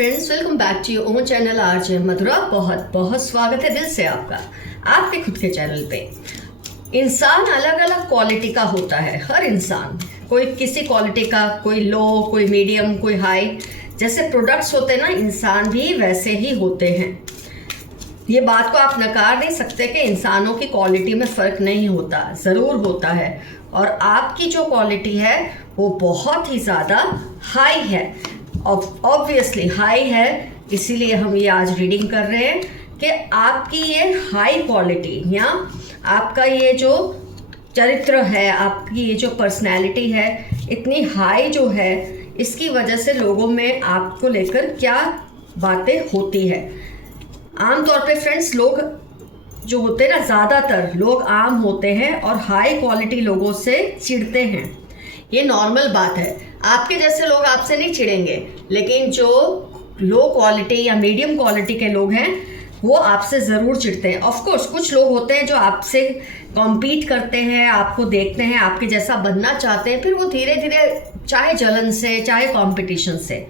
Friends, welcome back to your own channel RJ Madhura. बहुत बहुत स्वागत है दिल से आपका आपके खुद के चैनल पे। इंसान अलग अलग क्वालिटी का होता है, हर इंसान कोई किसी क्वालिटी का, कोई लो, कोई मीडियम, कोई हाई। जैसे प्रोडक्ट्स होते हैं ना, इंसान भी वैसे ही होते हैं। ये बात को आप नकार नहीं सकते कि इंसानों की क्वालिटी में फ़र्क नहीं होता, ज़रूर होता है। और आपकी जो क्वालिटी है वो बहुत ही ज़्यादा हाई है, ऑब्वियसली हाई है। इसीलिए हम ये आज रीडिंग कर रहे हैं कि आपकी ये हाई क्वालिटी या आपका ये जो चरित्र है, आपकी ये जो पर्सनैलिटी है, इतनी हाई जो है, इसकी वजह से लोगों में आपको लेकर क्या बातें होती है। आमतौर पे फ्रेंड्स, लोग जो होते हैं ना, ज़्यादातर लोग आम होते हैं और हाई क्वालिटी लोगों से चिढ़ते हैं। ये नॉर्मल बात है। आपके जैसे लोग आपसे नहीं चिढ़ेंगे, लेकिन जो लो क्वालिटी या मीडियम क्वालिटी के लोग हैं वो आपसे ज़रूर चिढ़ते हैं। ऑफ कोर्स कुछ लोग होते हैं जो आपसे कॉम्पीट करते हैं, आपको देखते हैं, आपके जैसा बनना चाहते हैं, फिर वो धीरे धीरे चाहे जलन से चाहे कंपटीशन से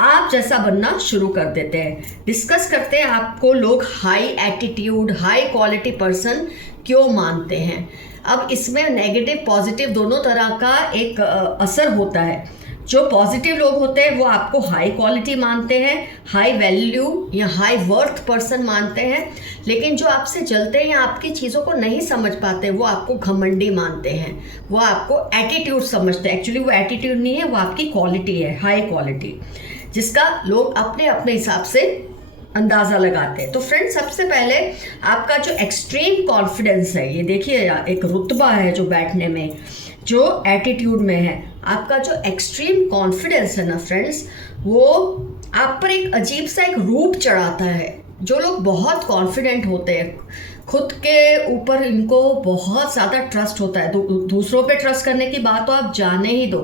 आप जैसा बनना शुरू कर देते हैं। डिस्कस करते हैं आपको लोग high attitude, high quality person क्यों मानते हैं। अब इसमें नेगेटिव पॉजिटिव दोनों तरह का एक असर होता है। जो पॉजिटिव लोग होते हैं वो आपको हाई क्वालिटी मानते हैं, हाई वैल्यू या हाई वर्थ पर्सन मानते हैं। लेकिन जो आपसे जलते हैं या आपकी चीज़ों को नहीं समझ पाते, वो आपको घमंडी मानते हैं, वो आपको एटीट्यूड समझते हैं। एक्चुअली वो एटीट्यूड नहीं है, वो आपकी क्वालिटी है, हाई क्वालिटी, जिसका लोग अपने अपने हिसाब से अंदाज़ा लगाते हैं। तो फ्रेंड्स, सबसे पहले आपका जो एक्सट्रीम कॉन्फिडेंस है, ये देखिए एक रुतबा है जो बैठने में, जो एटीट्यूड में है। आपका जो एक्सट्रीम कॉन्फिडेंस है ना फ्रेंड्स, वो आप पर एक अजीब सा एक रूप चढ़ाता है। जो लोग बहुत कॉन्फिडेंट होते हैं, खुद के ऊपर इनको बहुत ज़्यादा ट्रस्ट होता है, दूसरों पे ट्रस्ट करने की बात तो आप जाने ही दो,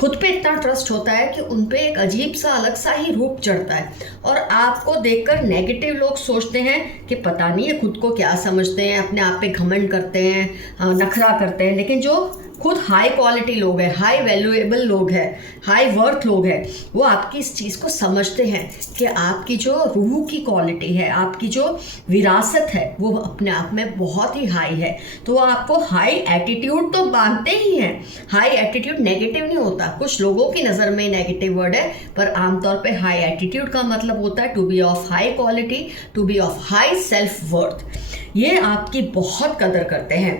खुद पे इतना ट्रस्ट होता है कि उन पे एक अजीब सा अलग सा ही रूप चढ़ता है। और आपको देखकर नेगेटिव लोग सोचते हैं कि पता नहीं है खुद को क्या समझते हैं, अपने आप पे घमंड करते हैं, नखरा करते हैं। लेकिन जो खुद हाई क्वालिटी लोग हैं, हाई वैल्यूएबल लोग हैं, हाई वर्थ लोग हैं, वो आपकी इस चीज़ को समझते हैं कि आपकी जो रूह की क्वालिटी है, आपकी जो विरासत है, वो अपने आप में बहुत ही हाई है। तो वो आपको हाई एटीट्यूड तो मानते ही हैं। हाई एटीट्यूड नेगेटिव नहीं होता, कुछ लोगों की नज़र में नेगेटिव वर्ड है, पर आमतौर पे हाई एटीट्यूड का मतलब होता है to be of high quality, to be of high self worth. ये आपकी बहुत कदर करते हैं।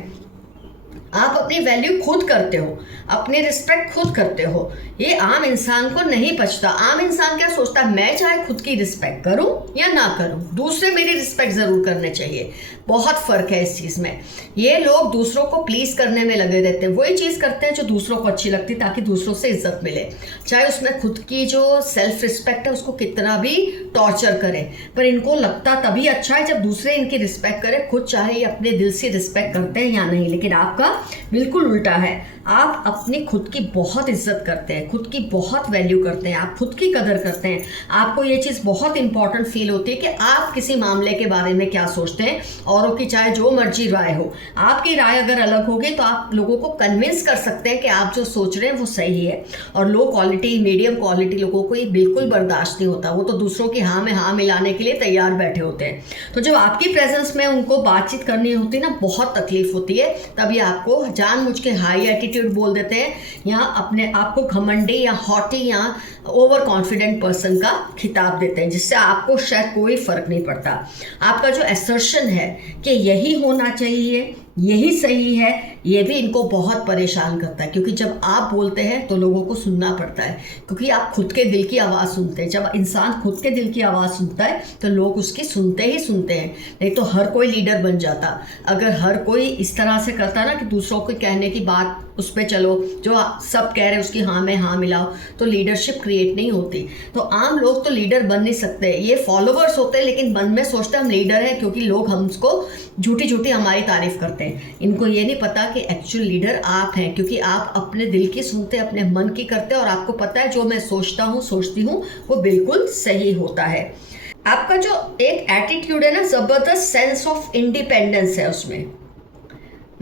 आप अपनी वैल्यू खुद करते हो, अपनी रिस्पेक्ट खुद करते हो। ये आम इंसान को नहीं पचता। आम इंसान क्या सोचता है, मैं चाहे खुद की रिस्पेक्ट करूं या ना करूं, दूसरे मेरी रिस्पेक्ट ज़रूर करने चाहिए। बहुत फ़र्क है इस चीज़ में। ये लोग दूसरों को प्लीज़ करने में लगे रहते हैं, वही चीज़ करते हैं जो दूसरों को अच्छी लगती है, ताकि दूसरों से इज्जत मिले, चाहे उसमें खुद की जो सेल्फ रिस्पेक्ट है उसको कितना भी टॉर्चर करें। पर इनको लगता तभी अच्छा है जब दूसरे इनकी रिस्पेक्ट करें। खुद चाहे अपने दिल से रिस्पेक्ट करते हैं या नहीं, लेकिन आपका बिल्कुल उल्टा है। आप अपनी खुद की बहुत इज्जत करते हैं, खुद की बहुत वैल्यू करते हैं, आप खुद की कदर करते हैं। आपको ये चीज़ बहुत इंपॉर्टेंट फील होती है कि आप किसी मामले के बारे में क्या सोचते हैं। औरों की चाहे जो मर्जी राय हो, आपकी राय अगर अलग होगी तो आप लोगों को कन्विंस कर सकते हैं कि आप जो सोच रहे हैं वो सही है। और लो क्वालिटी, मीडियम क्वालिटी लोगों को ये बिल्कुल बर्दाश्त नहीं होता। वो तो दूसरों की हाँ में हाँ मिलाने के लिए तैयार बैठे होते हैं। तो जब आपकी प्रेजेंस में उनको बातचीत करनी होती है ना, बहुत तकलीफ होती है। तभी आपको जानबूझ के हाई एटीट्यूड बोल देते हैं, या अपने आप को घमंडी या हॉटी या ओवर कॉन्फिडेंट पर्सन का खिताब देते हैं, जिससे आपको शायद कोई फर्क नहीं पड़ता। आपका जो असर्शन है कि यही होना चाहिए, यही सही है, ये भी इनको बहुत परेशान करता है। क्योंकि जब आप बोलते हैं तो लोगों को सुनना पड़ता है, क्योंकि आप खुद के दिल की आवाज़ सुनते हैं। जब इंसान खुद के दिल की आवाज़ सुनता है तो लोग उसकी सुनते ही सुनते हैं। नहीं तो हर कोई लीडर बन जाता। अगर हर कोई इस तरह से करता ना कि दूसरों को कहने की बात उस पर चलो, जो सब कह रहे हैं उसकी हाँ में हाँ मिलाओ, तो लीडरशिप क्रिएट नहीं होती। तो आम लोग तो लीडर बन नहीं सकते। ये फॉलोवर्स होते हैं, लेकिन मन में सोचते हैं हम लीडर हैं, क्योंकि लोग हमको झूठी झूठी हमारी तारीफ करते हैं। इनको ये नहीं पता कि एक्चुअल लीडर आप हैं, क्योंकि आप अपने दिल की सुनते हैं, अपने मन की करते हैं, और आपको पता है जो मैं सोचता हूँ सोचती हूँ वो बिल्कुल सही होता है। आपका जो एक एटीट्यूड है ना, ज़बरदस्त सेंस ऑफ इंडिपेंडेंस है उसमें।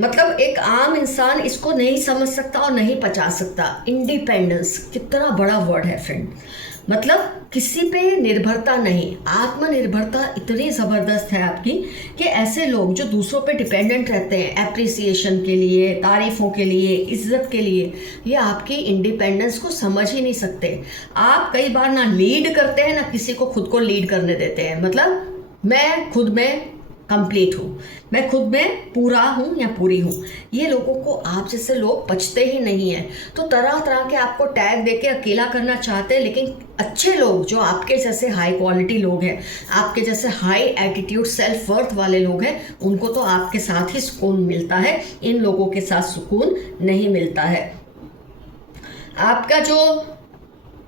मतलब एक आम इंसान इसको नहीं समझ सकता और नहीं पचा सकता। इंडिपेंडेंस कितना बड़ा वर्ड है फ्रेंड। मतलब किसी पे निर्भरता नहीं, आत्मनिर्भरता इतनी ज़बरदस्त है आपकी कि ऐसे लोग जो दूसरों पे डिपेंडेंट रहते हैं एप्रिसिएशन के लिए, तारीफ़ों के लिए, इज्जत के लिए, ये आपकी इंडिपेंडेंस को समझ ही नहीं सकते। आप कई बार ना लीड करते हैं ना किसी को खुद को लीड करने देते हैं। मतलब मैं खुद में कंप्लीट हूँ, मैं खुद में पूरा हूँ या पूरी हूँ, ये लोगों को आप जैसे लोग पचते ही नहीं हैं। तो तरह तरह के आपको टैग देके अकेला करना चाहते हैं, लेकिन अच्छे लोग जो आपके जैसे हाई क्वालिटी लोग हैं, आपके जैसे हाई एटीट्यूड सेल्फ वर्थ वाले लोग हैं, उनको तो आपके साथ ही सुकून मिलता है, इन लोगों के साथ सुकून नहीं मिलता है। आपका जो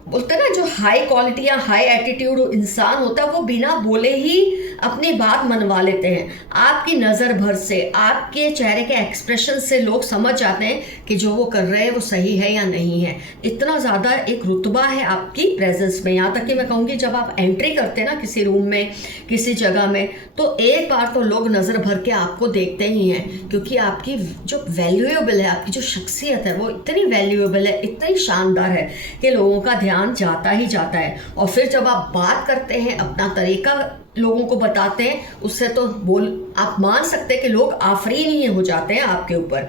बोलते हैं ना, जो हाई क्वालिटी या हाई एटीट्यूड इंसान होता है वो बिना बोले ही अपनी बात मनवा लेते हैं। आपकी नज़र भर से, आपके चेहरे के एक्सप्रेशन से लोग समझ जाते हैं कि जो वो कर रहे हैं वो सही है या नहीं है। इतना ज़्यादा एक रुतबा है आपकी प्रेजेंस में। यहाँ तक कि मैं कहूँगी जब आप एंट्री करते हैं ना किसी रूम में, किसी जगह में, तो एक बार तो लोग नज़र भर के आपको देखते ही हैं, क्योंकि आपकी जो वैल्यूएबल है, आपकी जो शख्सियत है वो इतनी वैल्यूएबल है, इतनी शानदार है कि लोगों का ध्यान जाता ही जाता है। और फिर जब आप बात करते हैं, अपना तरीका लोगों को बताते हैं, उससे तो आप मान सकते हैं कि लोग आफरीन ही हो जाते हैं आपके ऊपर।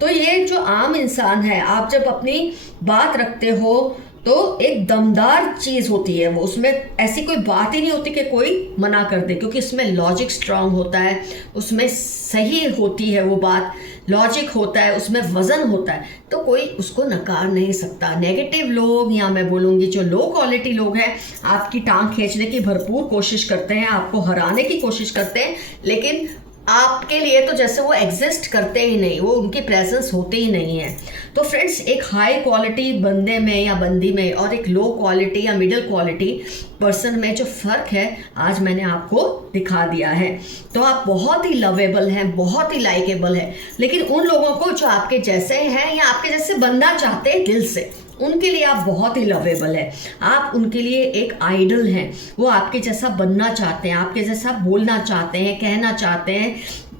तो ये जो आम इंसान है, आप जब अपनी बात रखते हो तो एक दमदार चीज़ होती है वो, उसमें ऐसी कोई बात ही नहीं होती कि कोई मना कर दे, क्योंकि उसमें लॉजिक स्ट्रांग होता है, उसमें सही होती है वो बात, लॉजिक होता है, उसमें वज़न होता है, तो कोई उसको नकार नहीं सकता। नेगेटिव लोग, या मैं बोलूँगी जो लो क्वालिटी लोग हैं, आपकी टांग खींचने की भरपूर कोशिश करते हैं, आपको हराने की कोशिश करते हैं, लेकिन आपके लिए तो जैसे वो एग्जिस्ट करते ही नहीं, वो उनकी प्रेजेंस होती ही नहीं है। तो फ्रेंड्स, एक हाई क्वालिटी बंदे में या बंदी में और एक लो क्वालिटी या मिडिल क्वालिटी पर्सन में जो फ़र्क है आज मैंने आपको दिखा दिया है। तो आप बहुत ही लवेबल हैं, बहुत ही लाइकेबल हैं, लेकिन उन लोगों को जो आपके जैसे हैं या आपके जैसे बनना चाहते हैं दिल से, उनके लिए आप बहुत ही लवेबल है। आप उनके लिए एक आइडल हैं, वो आपके जैसा बनना चाहते हैं, आपके जैसा बोलना चाहते हैं, कहना चाहते हैं,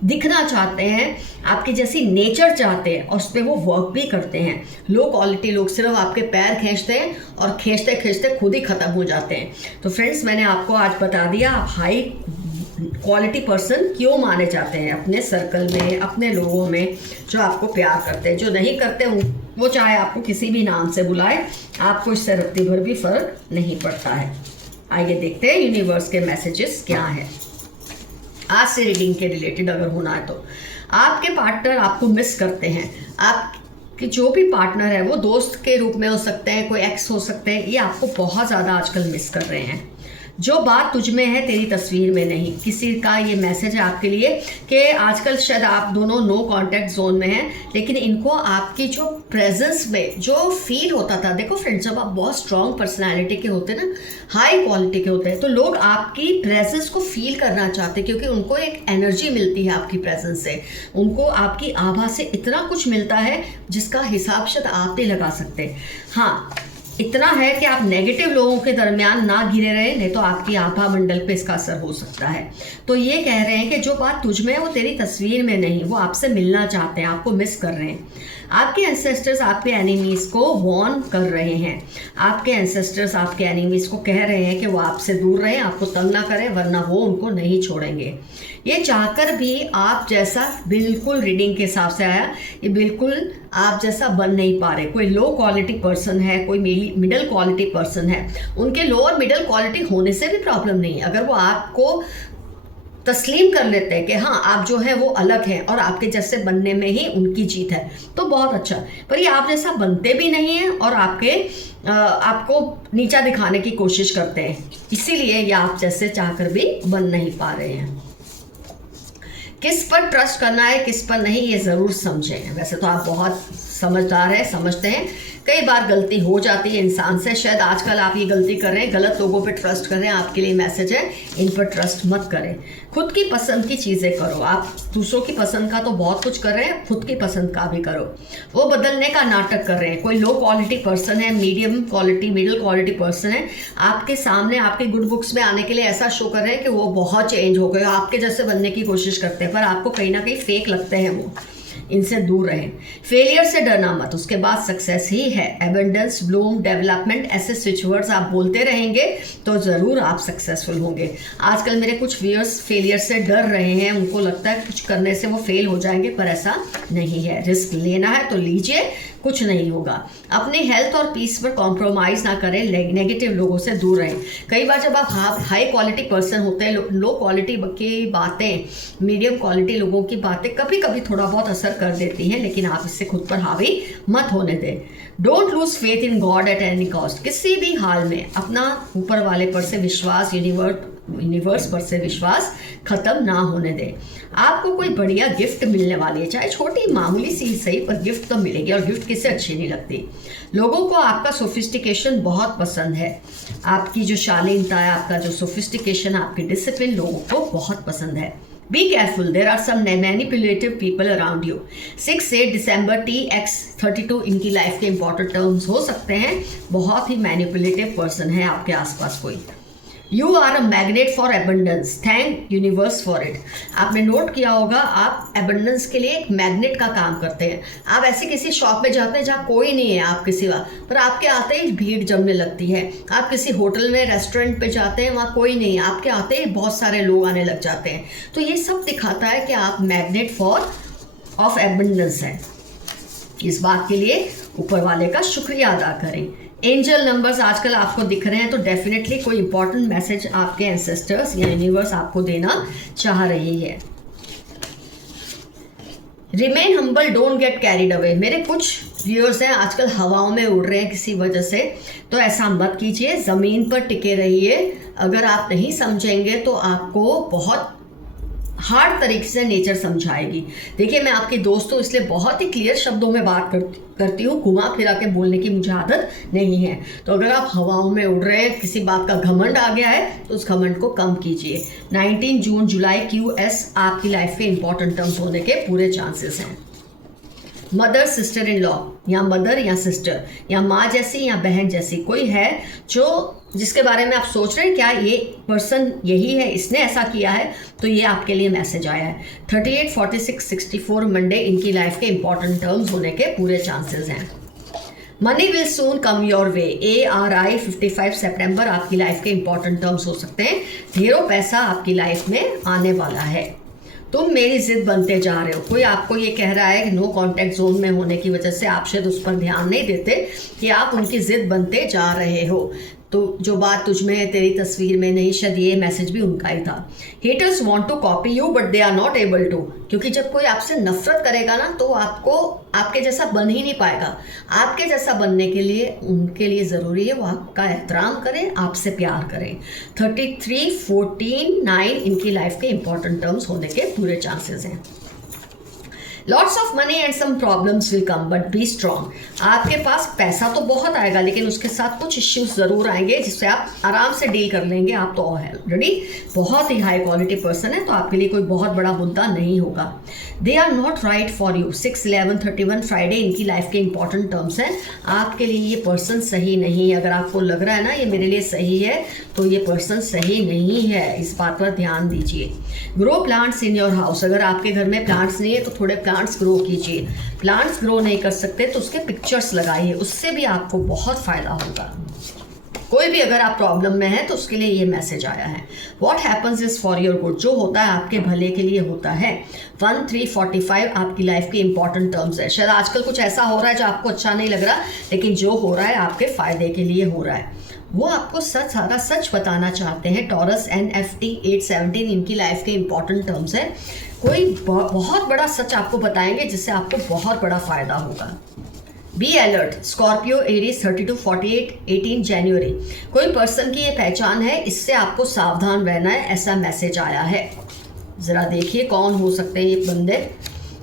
दिखना चाहते हैं, आपकी जैसी नेचर चाहते हैं, और उस पर वो वर्क भी करते हैं। लो क्वालिटी लोग सिर्फ आपके पैर खींचते हैं और खींचते खींचते खुद ही ख़त्म हो जाते हैं। तो फ्रेंड्स, मैंने आपको आज बता दिया आप हाई क्वालिटी पर्सन क्यों माने जाते हैं अपने सर्कल में, अपने लोगों में जो आपको प्यार करते हैं। जो नहीं करते वो चाहे आपको किसी भी नाम से बुलाए, आपको इससे रत्ती भर भी फर्क नहीं पड़ता है। आइए देखते हैं यूनिवर्स के मैसेजेस क्या है आज से रीडिंग के रिलेटेड अगर होना है तो। आपके पार्टनर आपको मिस करते हैं। आपके जो भी पार्टनर है वो दोस्त के रूप में हो सकते हैं, कोई एक्स हो सकते हैं, ये आपको बहुत ज़्यादा आजकल मिस कर रहे हैं। जो बात तुझ में है तेरी तस्वीर में नहीं, किसी का ये मैसेज है आपके लिए कि आजकल शायद आप दोनों नो कांटेक्ट जोन में हैं, लेकिन इनको आपकी जो प्रेजेंस में जो फील होता था, देखो फ्रेंड्स, जब आप बहुत स्ट्रॉन्ग पर्सनालिटी के होते हैं ना, हाई क्वालिटी के होते हैं, तो लोग आपकी प्रेजेंस को फील करना चाहते हैं, क्योंकि उनको एक एनर्जी मिलती है आपकी प्रेजेंस से, उनको आपकी आभा से इतना कुछ मिलता है जिसका हिसाब शायद आप नहीं लगा सकते। हाँ, इतना है कि आप नेगेटिव लोगों के दरमियान ना घिरे रहे, नहीं तो आपकी आभा मंडल पे इसका असर हो सकता है। तो ये कह रहे हैं कि जो बात तुझ में है वो तेरी तस्वीर में नहीं, वो आपसे मिलना चाहते हैं, आपको मिस कर रहे हैं। आपके एंसेस्टर्स आपके एनिमीज़ को वॉर्न कर रहे हैं। आपके एंसेस्टर्स आपके एनिमीज़ को कह रहे हैं कि वो आपसे दूर रहें, आपको तंग ना करें, वरना वो उनको नहीं छोड़ेंगे। ये चाहकर भी आप जैसा, बिल्कुल रीडिंग के हिसाब से आया, ये बिल्कुल आप जैसा बन नहीं पा रहे। कोई लो क्वालिटी पर्सन है, कोई मिडिल क्वालिटी पर्सन है, उनके लो और मिडिल क्वालिटी होने से भी प्रॉब्लम नहीं है। अगर वो आपको तस्लीम कर लेते हैं कि हाँ आप जो है वो अलग हैं और आपके जैसे बनने में ही उनकी जीत है, तो बहुत अच्छा। पर ये आप जैसा बनते भी नहीं हैं और आपको नीचा दिखाने की कोशिश करते हैं, इसीलिए ये आप जैसे चाहकर भी बन नहीं पा रहे हैं। किस पर ट्रस्ट करना है, किस पर नहीं, ये ज़रूर समझें। वैसे तो आप बहुत समझदार हैं, समझते हैं, कई बार गलती हो जाती है इंसान से, शायद आजकल आप ये गलती कर रहे हैं, गलत लोगों पे ट्रस्ट कर रहे हैं। आपके लिए मैसेज है, इन पर ट्रस्ट मत करें। खुद की पसंद की चीज़ें करो। आप दूसरों की पसंद का तो बहुत कुछ कर रहे हैं, खुद की पसंद का भी करो। वो बदलने का नाटक कर रहे हैं। कोई लो क्वालिटी पर्सन है, medium quality, middle quality person है, आपके सामने आपके गुड बुक्स में आने के लिए ऐसा शो कर रहे हैं कि वो बहुत चेंज हो गए, आपके जैसे बनने की कोशिश करते हैं, पर आपको कहीं ना कहीं फेक लगते हैं वो। इनसे दूर रहें। फेलियर से डरना मत, उसके बाद सक्सेस ही है। एबंडेंस, ब्लूम, डेवलपमेंट, ऐसे स्विच वर्ड्स आप बोलते रहेंगे तो ज़रूर आप सक्सेसफुल होंगे। आजकल मेरे कुछ व्यूअर्स फेलियर से डर रहे हैं, उनको लगता है कुछ करने से वो फेल हो जाएंगे, पर ऐसा नहीं है। रिस्क लेना है तो लीजिए, कुछ नहीं होगा। अपनी हेल्थ और पीस पर कॉम्प्रोमाइज़ ना करें, नेगेटिव लोगों से दूर रहें। कई बार जब आप हाई क्वालिटी पर्सन होते हैं, लो क्वालिटी की बातें, मीडियम क्वालिटी लोगों की बातें कभी कभी थोड़ा बहुत असर कर देती हैं, लेकिन आप इससे खुद पर हावी मत होने दें। Don't lose faith in God at any cost. किसी भी हाल में अपना ऊपर वाले पर से विश्वास, यूनिवर्स पर से विश्वास खत्म ना होने दें। आपको कोई बढ़िया गिफ्ट मिलने वाली है, चाहे छोटी मामूली सी सही, पर गिफ्ट तो मिलेगी। और गिफ्ट किसे अच्छी नहीं लगती। लोगों को आपका सोफिस्टिकेशन बहुत पसंद है। आपकी जो शालीनता है, आपका जो सोफिस्टिकेशन, आपकी डिसिप्लिन लोगों को बहुत पसंद है। Be careful, there are some manipulative people around you. 6-8 December TX32 इनकी लाइफ के इंपॉर्टेंट टर्म्स हो सकते हैं। बहुत ही मैनिपुलेटिव पर्सन है आपके आसपास कोई। You are a magnet for abundance, thank universe for it. आपने नोट किया होगा, आप एबंडेंस के लिए एक मैग्नेट का काम करते हैं। आप ऐसे किसी शॉप में जाते हैं जहाँ कोई नहीं है आपके सिवा, पर आपके आते ही भीड़ जमने लगती है। आप किसी होटल में, रेस्टोरेंट पे जाते हैं, वहाँ कोई नहीं है, आपके आते ही बहुत सारे लोग आने लग जाते हैं। तो ये सब दिखाता है कि आप मैग्नेट फॉर ऑफ एबंडेंस हैं। इस बात के लिए ऊपर वाले का शुक्रिया अदा करें। एंजल नंबर्स आजकल आपको दिख रहे हैं, तो डेफिनेटली कोई इंपॉर्टेंट मैसेज आपके एंसेस्टर्स या यूनिवर्स आपको देना चाह रही है। Remain humble, don't get carried away. मेरे कुछ व्यूअर्स हैं आजकल हवाओं में उड़ रहे हैं किसी वजह से, तो ऐसा मत कीजिए, ज़मीन पर टिके रहिए। अगर आप नहीं समझेंगे तो आपको बहुत हार्ड तरीके से नेचर समझाएगी। देखिए, मैं आपकी दोस्त हूँ, इसलिए बहुत ही क्लियर शब्दों में बात करती हूँ, घुमा फिरा के बोलने की मुझे आदत नहीं है। तो अगर आप हवाओं में उड़ रहे हैं, किसी बात का घमंड आ गया है, तो उस घमंड को कम कीजिए। 19 जून जुलाई QS आपकी लाइफ के इंपॉर्टेंट टर्म्स होने के पूरे चांसेस हैं। मदर, सिस्टर इन लॉ, या मदर या सिस्टर, या माँ जैसी या बहन जैसी कोई है जिसके बारे में आप सोच रहे हैं क्या ये पर्सन यही है, इसने ऐसा किया है, तो ये आपके लिए मैसेज आया है। 38, 46, 64 मंडे इनकी लाइफ के इंपॉर्टेंट टर्म्स होने के पूरे चांसेस हैं। Money will soon come your way, ARI 55 सितंबर आपकी लाइफ के इंपॉर्टेंट टर्म्स हो सकते हैं। ढेरों पैसा आपकी लाइफ में आने वाला है। तुम मेरी जिद बनते जा रहे हो। कोई आपको ये कह रहा है कि नो कांटेक्ट जोन में होने की वजह से आप शायद उस पर ध्यान नहीं देते कि आप उनकी जिद बनते जा रहे हो। तो जो बात तुझ में है तेरी तस्वीर में नहीं, शायद ये मैसेज भी उनका ही था। Haters want to copy you but they are not able to. क्योंकि जब कोई आपसे नफरत करेगा ना, तो आपको आपके जैसा बन ही नहीं पाएगा। आपके जैसा बनने के लिए उनके लिए ज़रूरी है वो आपका एहतराम करें, आपसे प्यार करें। 33, 14, 9 इनकी लाइफ के इंपॉर्टेंट टर्म्स होने के पूरे चांसेस हैं। Lots of money and some problems will come but be strong. आपके पास पैसा तो बहुत आएगा, लेकिन उसके साथ कुछ इश्यूज ज़रूर आएंगे जिससे आप आराम से डील कर लेंगे। आप तो ऑलरेडी बहुत ही हाई क्वालिटी पर्सन है, तो आपके लिए कोई बहुत बड़ा मुद्दा नहीं होगा। They are not right for you, 6, 11, 31 Friday इनकी लाइफ के इंपॉर्टेंट टर्म्स हैं। आपके लिए ये पर्सन सही नहीं है। अगर आपको लग रहा है ना ये मेरे लिए सही है, तो ये पर्सन सही नहीं है, इस बात पर ध्यान दीजिए। Grow plants in your house, अगर आपके घर में प्लांट्स नहीं है तो थोड़े प्लांट्स ग्रो कीजिए। प्लांट्स ग्रो नहीं कर सकते तो उसके पिक्चर्स लगाइए, उससे भी आपको बहुत फायदा होगा। कोई भी अगर आप प्रॉब्लम में है तो उसके लिए ये मैसेज आया है। What happens is for your good, जो होता है आपके भले के लिए होता है। 1, 3, 45 आपकी लाइफ के इंपॉर्टेंट टर्म्स है। शायद आजकल कुछ ऐसा हो रहा है जो आपको अच्छा नहीं लग रहा, लेकिन जो हो रहा है आपके फायदे के लिए हो रहा है। वो आपको सारा सच बताना चाहते हैं। टॉरस, NFT 817 इनकी लाइफ के इंपॉर्टेंट टर्म्स है। कोई बहुत बड़ा सच आपको बताएंगे जिससे आपको बहुत बड़ा फायदा होगा। बी अलर्ट, स्कॉर्पियो, एरीज 32, 48, 18 जनवरी कोई पर्सन की ये पहचान है, इससे आपको सावधान रहना है, ऐसा मैसेज आया है। ज़रा देखिए कौन हो सकते हैं ये बंदे।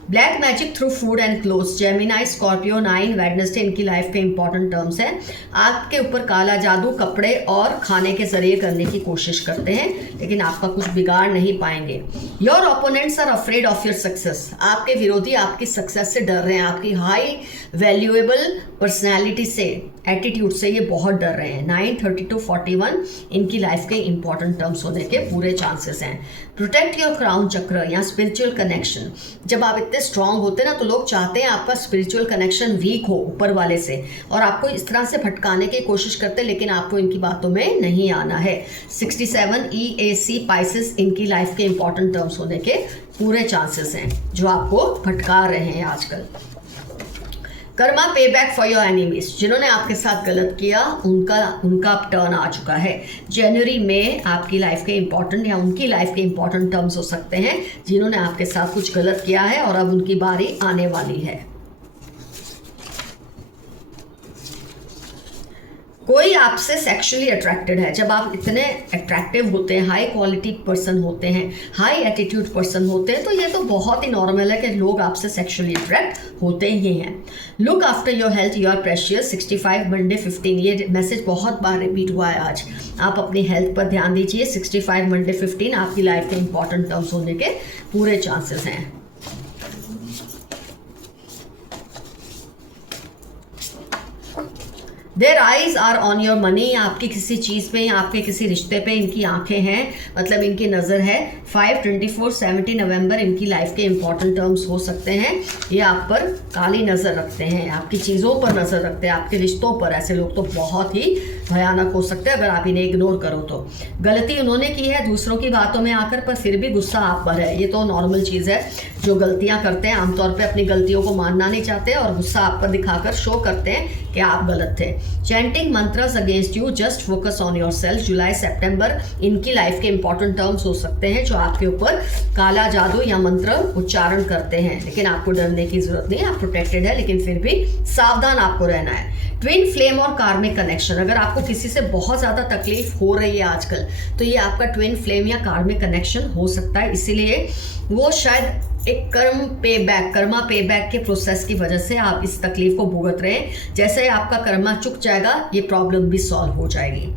Black magic through food and clothes, Gemini, Scorpio, 9 Wednesday इनकी लाइफ के इंपॉर्टेंट टर्म्स हैं। आपके ऊपर काला जादू कपड़े और खाने के जरिए करने की कोशिश करते हैं, लेकिन आपका कुछ बिगाड़ नहीं पाएंगे। Your opponents are afraid of your success, आपके विरोधी आपकी सक्सेस से डर रहे हैं, आपकी हाई वैल्यूएबल पर्सनैलिटी से, एटीट्यूड से ये बहुत डर रहे हैं। 9, 32, 41 इनकी लाइफ के इंपॉर्टेंट टर्म्स होने के पूरे चांसेस हैं। प्रोटेक्ट योर क्राउन चक्र या स्पिरिचुअल कनेक्शन। जब आप इतने स्ट्रांग होते हैं ना तो लोग चाहते हैं आपका स्पिरिचुअल कनेक्शन वीक हो ऊपर वाले से, और आपको इस तरह से भटकाने की कोशिश करते हैं, लेकिन आपको इनकी बातों में नहीं आना है। 67 EAC पाइसेस इनकी लाइफ के इंपॉर्टेंट टर्म्स होने के पूरे चांसेस हैं जो आपको भटका रहे हैं आजकल। कर्मा पे बैक फॉर योर एनिमीज, जिन्होंने आपके साथ गलत किया उनका अब टर्न आ चुका है। जनवरी में आपकी लाइफ के इंपॉर्टेंट या उनकी लाइफ के इंपॉर्टेंट टर्म्स हो सकते हैं जिन्होंने आपके साथ कुछ गलत किया है और अब उनकी बारी आने वाली है। कोई आपसे सेक्सुअली अट्रैक्टेड है। जब आप इतने अट्रैक्टिव होते हैं, हाई क्वालिटी पर्सन होते हैं, हाई एटीट्यूड पर्सन होते हैं, तो ये तो बहुत ही नॉर्मल है कि लोग आपसे सेक्सुअली अट्रैक्ट होते ही हैं। Look after your health, you are precious. 65 Monday 15, ये मैसेज बहुत बार रिपीट हुआ है आज। आप अपनी हेल्थ पर ध्यान दीजिए। 65 मंडे 15 आपकी लाइफ के इंपॉर्टेंट टर्म्स होने के पूरे चांसेस हैं। Their eyes are on your money, आपकी किसी चीज़ पे या आपके किसी रिश्ते पे इनकी आंखें हैं, मतलब इनकी नज़र है। 5/24/70 नवंबर इनकी लाइफ के इंपॉर्टेंट टर्म्स हो सकते हैं। ये आप पर काली नज़र रखते हैं, आपकी चीज़ों पर नज़र रखते हैं, आपके रिश्तों पर। ऐसे लोग तो बहुत ही भयानक हो सकते हैं अगर आप इन्हें इग्नोर करो तो। गलती उन्होंने की है दूसरों की बातों में आकर, पर फिर भी गुस्सा आप पर है। ये तो नॉर्मल चीज़ है। जो गलतियां करते हैं आमतौर पे अपनी गलतियों को मानना नहीं चाहते और गुस्सा आप पर दिखाकर शो करते हैं कि आप गलत थे। Chanting mantras against you, just focus on yourself. जुलाई सितंबर इनकी लाइफ के इंपॉर्टेंट टर्म्स हो सकते हैं जो आपके ऊपर काला जादू या मंत्र उच्चारण करते हैं, लेकिन आपको डरने की जरूरत नहीं है, आप प्रोटेक्टेड है, लेकिन फिर भी सावधान आपको रहना है। ट्विन फ्लेम और कार्मिक कनेक्शन, अगर आपको किसी से बहुत ज़्यादा तकलीफ हो रही है आजकल तो ये आपका ट्विन फ्लेम या कार्मिक कनेक्शन हो सकता है। इसीलिए वो शायद एक कर्मा पे बैक के प्रोसेस की वजह से आप इस तकलीफ को भुगत रहे हैं। जैसे ही आपका कर्मा चुक जाएगा ये प्रॉब्लम भी सॉल्व हो जाएगी।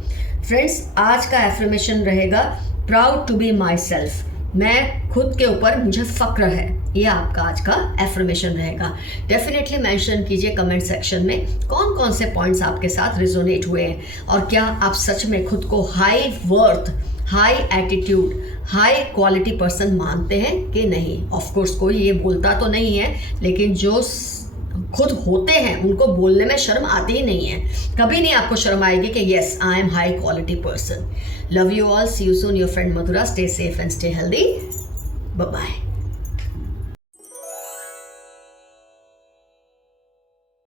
फ्रेंड्स, आज का एफर्मेशन रहेगा proud to be myself, मैं खुद के ऊपर मुझे फक्र है। ये आपका आज का एफर्मेशन रहेगा। डेफिनेटली मेंशन कीजिए कमेंट सेक्शन में कौन कौन से पॉइंट्स आपके साथ रिजोनेट हुए हैं और क्या आप सच में खुद को high worth, high attitude, high quality person मानते हैं कि नहीं। ऑफ कोर्स कोई ये बोलता तो नहीं है, लेकिन जो खुद होते हैं उनको बोलने में शर्म आती ही नहीं है। कभी नहीं आपको शर्म आएगी कि yes I am high quality person. Love you all, see you soon, your friend Madhura. Stay safe and stay healthy. Bye bye.